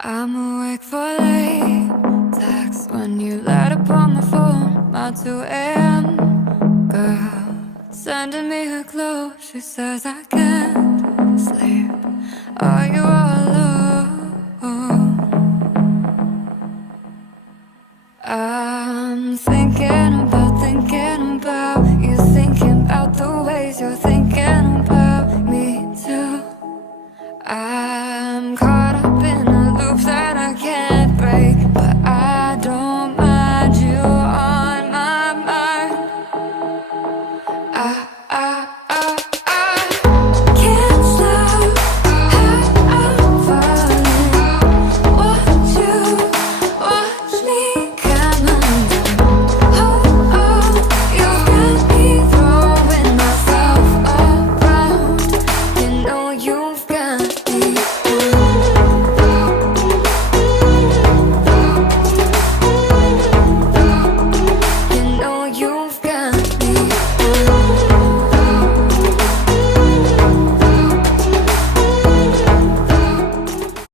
I'm awake for late text when you light up on my phone, my 2 a.m. girl sending me her clothes. She says I can't sleep. Are you